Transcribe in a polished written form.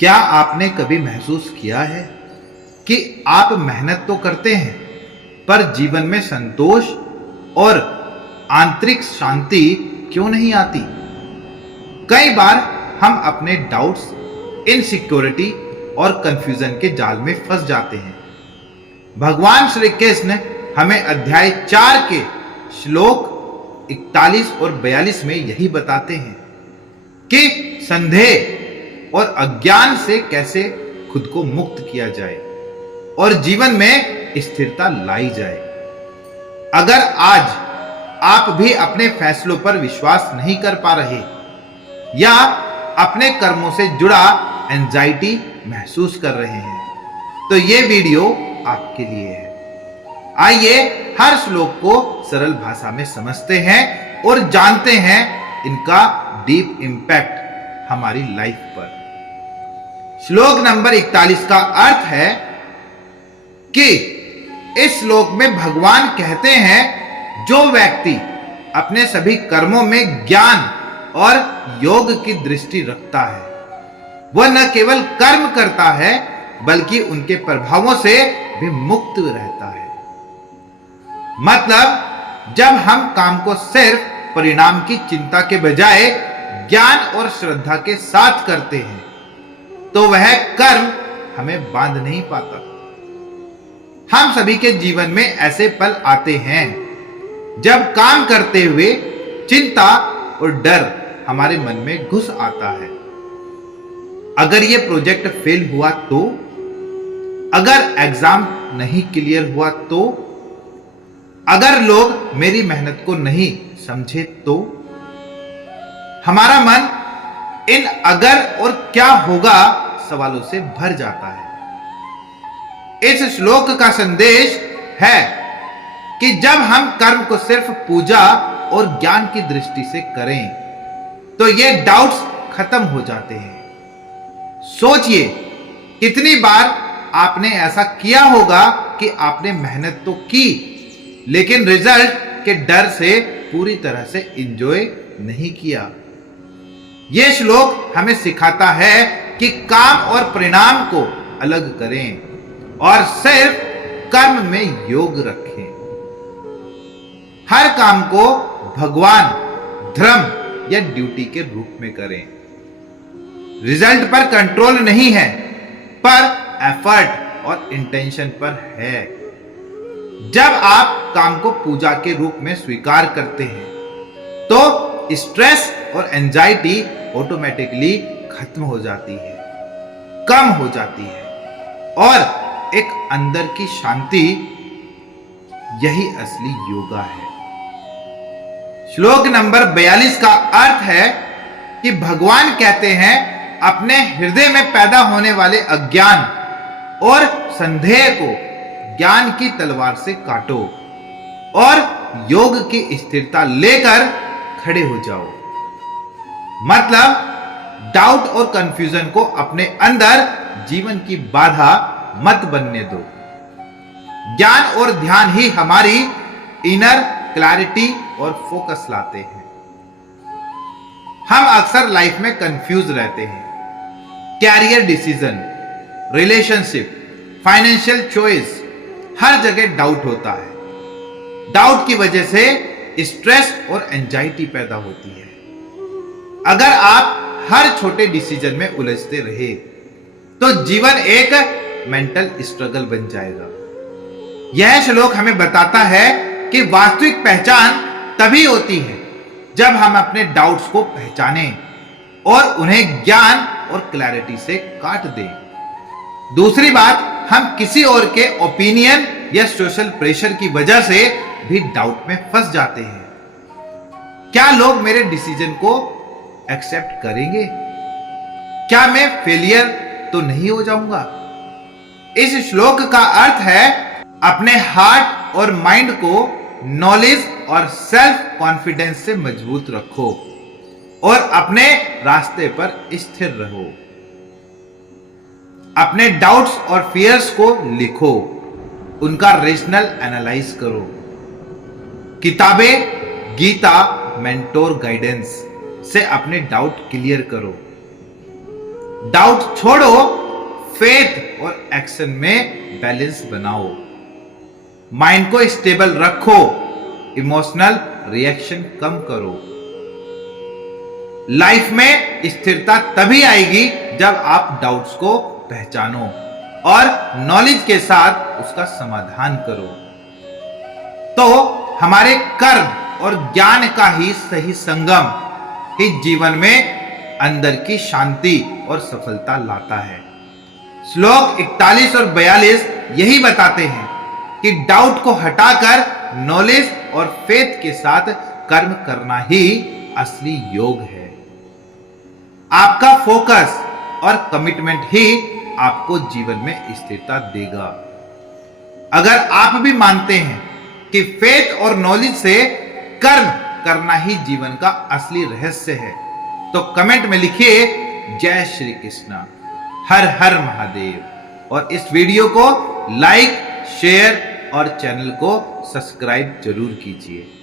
क्या आपने कभी महसूस किया है कि आप मेहनत तो करते हैं पर जीवन में संतोष और आंतरिक शांति क्यों नहीं आती? कई बार हम अपने डाउट्स, इनसिक्योरिटी और कंफ्यूजन के जाल में फंस जाते हैं। भगवान श्री कृष्ण हमें अध्याय 4 के श्लोक 41 और 42 में यही बताते हैं कि संदेह और अज्ञान से कैसे खुद को मुक्त किया जाए और जीवन में स्थिरता लाई जाए। अगर आज आप भी अपने फैसलों पर विश्वास नहीं कर पा रहे या अपने कर्मों से जुड़ा एंजाइटी महसूस कर रहे हैं, तो यह वीडियो आपके लिए है। आइए हर श्लोक को सरल भाषा में समझते हैं और जानते हैं इनका डीप इंपैक्ट हमारी लाइफ पर। श्लोक नंबर 41 का अर्थ है कि इस श्लोक में भगवान कहते हैं, जो व्यक्ति अपने सभी कर्मों में ज्ञान और योग की दृष्टि रखता है, वह न केवल कर्म करता है बल्कि उनके प्रभावों से भी मुक्त रहता है। मतलब जब हम काम को सिर्फ परिणाम की चिंता के बजाय ज्ञान और श्रद्धा के साथ करते हैं, तो वह कर्म हमें बांध नहीं पाता। हम सभी के जीवन में ऐसे पल आते हैं जब काम करते हुए चिंता और डर हमारे मन में घुस आता है। अगर यह प्रोजेक्ट फेल हुआ तो, अगर एग्जाम नहीं क्लियर हुआ तो, अगर लोग मेरी मेहनत को नहीं समझे तो, हमारा मन इन अगर और क्या होगा सवालों से भर जाता है। इस श्लोक का संदेश है कि जब हम कर्म को सिर्फ पूजा और ज्ञान की दृष्टि से करें, तो ये डाउट्स खत्म हो जाते हैं। सोचिए, कितनी बार आपने ऐसा किया होगा कि आपने मेहनत तो की, लेकिन रिजल्ट के डर से पूरी तरह से एंजॉय नहीं किया। यह श्लोक हमें सिखाता है कि काम और परिणाम को अलग करें और सिर्फ कर्म में योग रखें। हर काम को भगवान, धर्म या ड्यूटी के रूप में करें। रिजल्ट पर कंट्रोल नहीं है, पर एफर्ट और इंटेंशन पर है। जब आप काम को पूजा के रूप में स्वीकार करते हैं, तो स्ट्रेस और एंजाइटी ऑटोमेटिकली खत्म हो जाती है, कम हो जाती है और एक अंदर की शांति, यही असली योगा है। श्लोक नंबर 42 का अर्थ है कि भगवान कहते हैं, अपने हृदय में पैदा होने वाले अज्ञान और संदेह को ज्ञान की तलवार से काटो और योग की स्थिरता लेकर खड़े हो जाओ। मतलब डाउट और कंफ्यूजन को अपने अंदर जीवन की बाधा मत बनने दो। ज्ञान और ध्यान ही हमारी इनर क्लैरिटी और फोकस लाते हैं। हम अक्सर लाइफ में कंफ्यूज रहते हैं। Career decision, relationship, financial choice, हर जगह डाउट होता है। डाउट की वजह से स्ट्रेस और एंजाइटी पैदा होती है। अगर आप हर छोटे डिसीजन में उलझते रहे, तो जीवन एक मेंटल स्ट्रगल बन जाएगा। यह श्लोक हमें बताता है कि वास्तविक पहचान तभी होती है जब हम अपने डाउट्स को पहचानें और उन्हें ज्ञान और क्लैरिटी से काट दें। दूसरी बात, हम किसी और के ओपिनियन या सोशल प्रेशर की वजह से भी डाउट में फंस जाते हैं। क्या लोग मेरे डिसीजन को एक्सेप्ट करेंगे? क्या मैं फेलियर तो नहीं हो जाऊंगा? इस श्लोक का अर्थ है, अपने हार्ट और माइंड को नॉलेज और सेल्फ कॉन्फिडेंस से मजबूत रखो और अपने रास्ते पर स्थिर रहो। अपने डाउट्स और फियर्स को लिखो, उनका रेशनल एनालाइज करो। किताबें, गीता, मेंटोर गाइडेंस से अपने डाउट क्लियर करो। डाउट छोड़ो, फेथ और एक्शन में बैलेंस बनाओ। माइंड को स्टेबल रखो, इमोशनल रिएक्शन कम करो। लाइफ में स्थिरता तभी आएगी जब आप डाउट्स को पहचानो और नॉलेज के साथ उसका समाधान करो। तो हमारे कर्म और ज्ञान का ही सही संगम ही जीवन में अंदर की शांति और सफलता लाता है। श्लोक 41 और 42 यही बताते हैं कि डाउट को हटाकर नॉलेज और फेथ के साथ कर्म करना ही असली योग है। आपका फोकस और कमिटमेंट ही आपको जीवन में स्थिरता देगा। अगर आप भी मानते हैं कि फेथ और नॉलेज से कर्म करना ही जीवन का असली रहस्य है, तो कमेंट में लिखिए जय श्री कृष्णा, हर हर महादेव। और इस वीडियो को लाइक, शेयर और चैनल को सब्सक्राइब जरूर कीजिए।